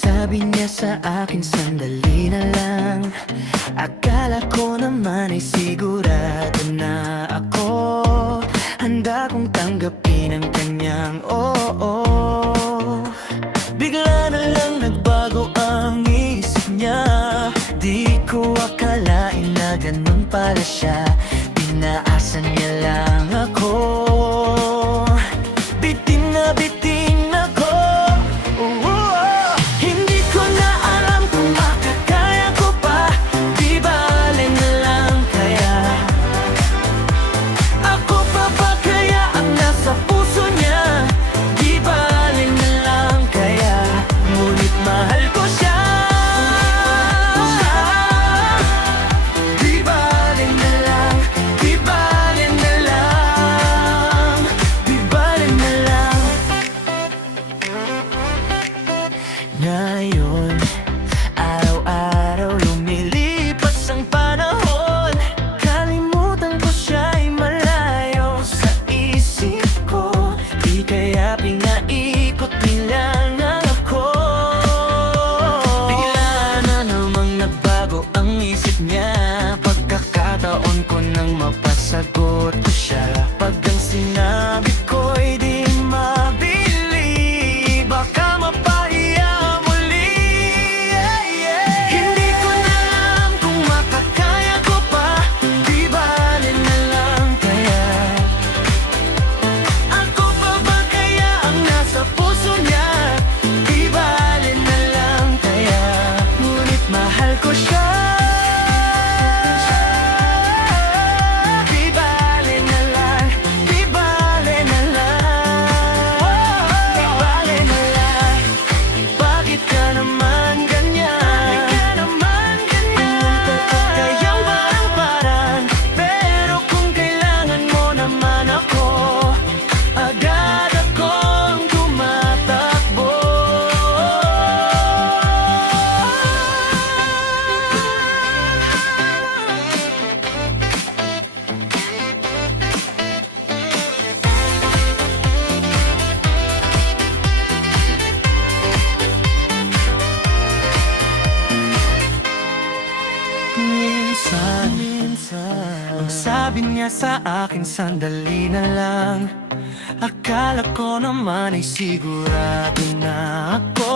Sabi niya sa akin sandali na lang. Akala ko naman ay sigurado na ako. Handa kong tanggapin ang kanyang oo. Bigla na lang nagbago ang isip niya. Di ko akalain na ganun pala siya. Pinaasan niya lang ako. Bitin na bitin ako. Hindi ko na alam kung makakaya ko pa. Di bale na lang kaya. Ako pa ba kaya ang nasa puso niya? Di bale na lang kaya. Ngunit mahal ko siya. Di bale na lang, di bale na lang, di bale na lang. Ngayon, araw-araw lumilipas ang panahon. Kalimutan ko siya'y malayo sa isip ko. Di kaya pinaikot nilang ako. Bigla na namang nagbago ang isip niya. Pagkakataon ko nang mapasagot ko siya. Pag ang sinabi ko'y di mabili, baka mapahiya muli. Hindi ko na alam kung makakaya ko pa. Di bale na lang kaya. Ako pa ba kaya ang nasa puso niya? Di bale na lang kaya. Ngunit mahal ko siya. Di bale na lang, di bale na lang, di bale na lang. Bakit ka naman ganyan? Pumunta ka kayang parang-parang. Pero kung kailangan mo naman ako, agad akong tumatakbo. Minsan, ang sabi niya sa akin sandali na lang. Akala ko naman ay sigurado na ako.